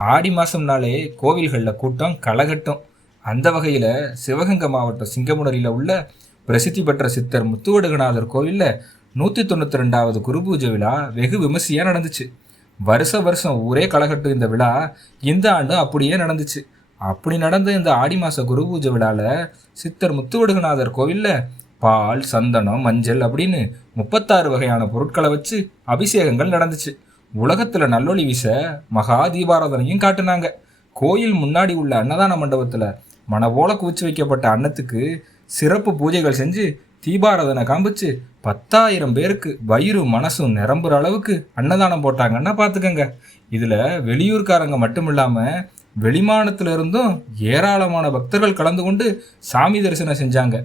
ஆடி மாதம்னாலே கோவில்களில் கூட்டம் களைகட்டும். அந்த வகையில் சிவகங்கை மாவட்டம் சிங்கமுனரியில் உள்ள பிரசித்தி பெற்ற சித்தர் முத்துவடுகநாதர் கோவிலில் 192வது குரு பூஜை விழா வெகு விமர்சையாக நடந்துச்சு. வருஷம் ஊரே களைகட்டும் இந்த விழா இந்த ஆண்டு அப்படியே நடந்துச்சு. அப்படி நடந்த இந்த ஆடி மாத குரு பூஜை விழாவில் சித்தர் முத்துவடுகநாதர் கோவிலில் பால், சந்தனம், மஞ்சள் அப்படின்னு 36 வகையான பொருட்களை வச்சு அபிஷேகங்கள் நடந்துச்சு. உலகத்தில் நல்லொளி வீச மகா தீபாராதனையும் காட்டுனாங்க. கோயில் முன்னாடி உள்ள அன்னதான மண்டபத்தில் மனபோல குவிச்சு வைக்கப்பட்ட அன்னத்துக்கு சிறப்பு பூஜைகள் செஞ்சு தீபாராதனை காமிச்சு 10,000 பேருக்கு வயிறு மனசும் நிரம்புற அளவுக்கு அன்னதானம் போட்டாங்கன்னா பார்த்துக்கங்க. இதில் வெளியூர்காரங்க மட்டும் இல்லாமல் வெளிமாநிலத்துல இருந்தும் ஏராளமான பக்தர்கள் கலந்து கொண்டு சாமி தரிசனம் செஞ்சாங்க.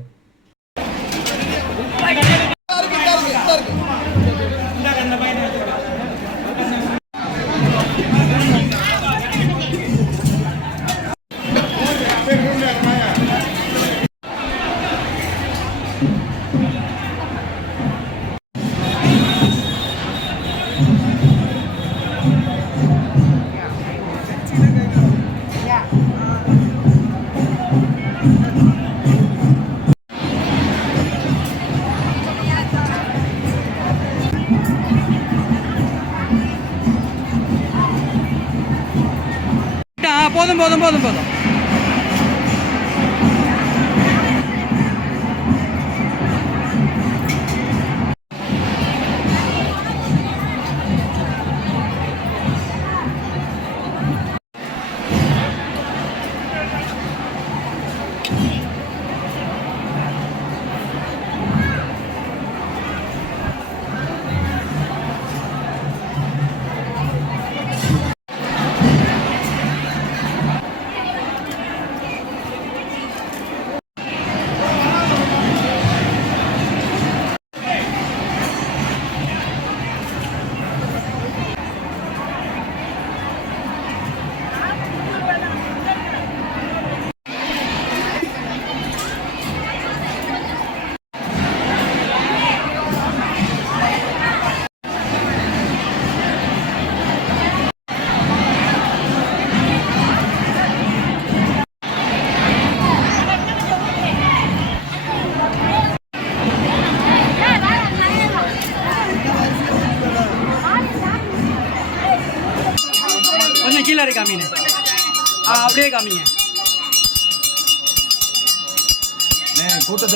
போதும். கொஞ்சம் கீழே காமிங்க. அப்படியே காமிங்க. கூட்டத்தை